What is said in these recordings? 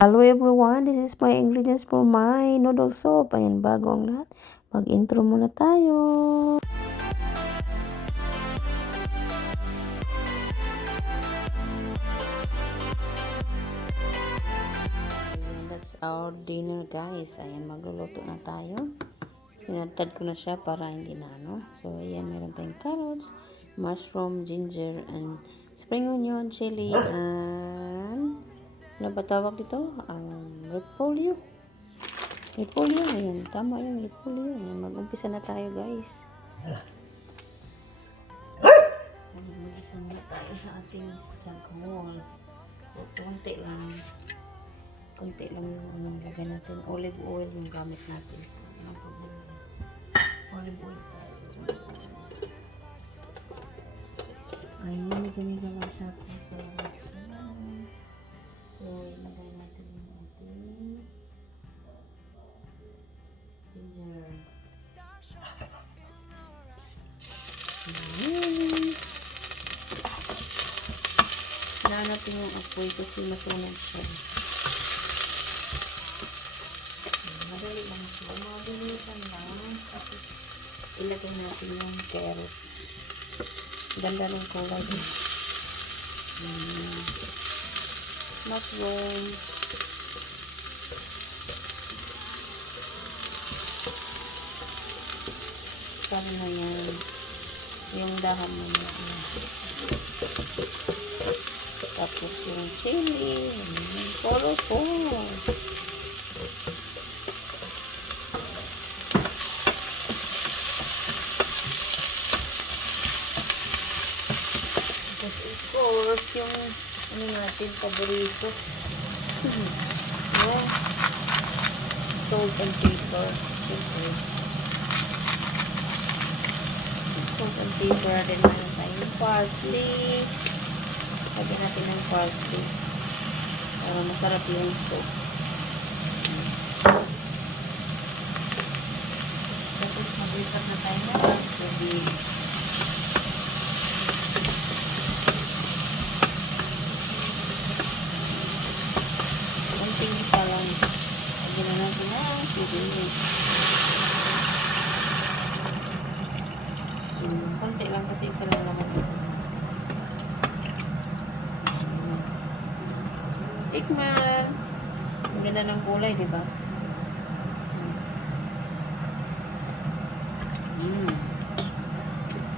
Hello everyone, this is my ingredients for my noodle soup. Ayan, bago ang lahat, mag-intro muna tayo. Ayan, that's our dinner guys. Ayan, magluluto na tayo. Sinatad ko na siya para hindi na ano. So ayan, meron tayong carrots, mushroom, ginger, and spring onion, chili, and ano ba tawag dito? Repolyo. Repolyo, ayan. Tama yung repolyo. Ayan, mag-umpisa na tayo, guys. Mag-umpisa na tayo sa ating saghon. Kunti lang. Kunti lang yung lagay natin. Olive oil yung gamit natin. Olive oil. Ayan, ginagawa lang siya. So, ilagay natin yung ating ginger. Kailangan natin yung apoy kasi masunog siya. Madali lang siya. Mabilisan lang. Tapos ilagay natin yung carrots. Ganda ng kulay din. Mushroom. Sabi na yan. Yung dahon mo na. Tapos yung chili. Polo. Tapos of course yung ano natin paborito. Yung salt and pepper. Salt and pepper. Then meron tayong parsley. Lagyan natin ng parsley para masarap yung soup. Tapos mag-ipat na tayo ng tubig. Kunting pa lang. Lagyan na natin ng tubig. Kunti lang kasi isa lang naman. Tikman. Ang ganda ng kulay, di ba?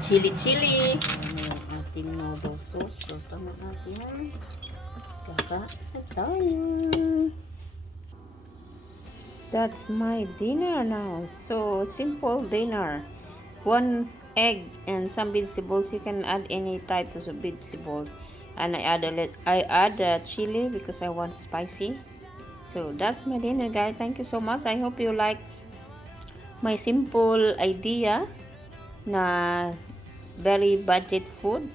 Chili. Yung ating noodle sauce. So, tama natin. Kakain tayo. That's my dinner now. So, simple dinner. 1 egg and some vegetables. You can add any type of vegetables. And I add chili because I want spicy. So that's my dinner, guys. Thank you so much. I hope you like my simple idea na very budget food.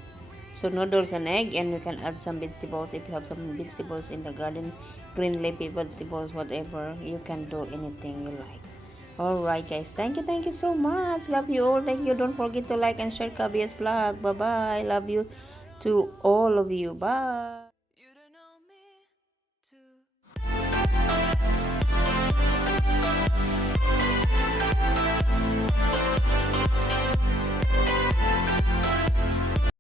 So noodles and egg, and you can add some vegetables if you have some vegetables in the garden, green leafy vegetables, whatever. You can do anything you like. Alright guys, thank you so much. Love you all. Thank you. Don't forget to like and share Kbea's vlog. Bye bye. Love you to all of you. Bye.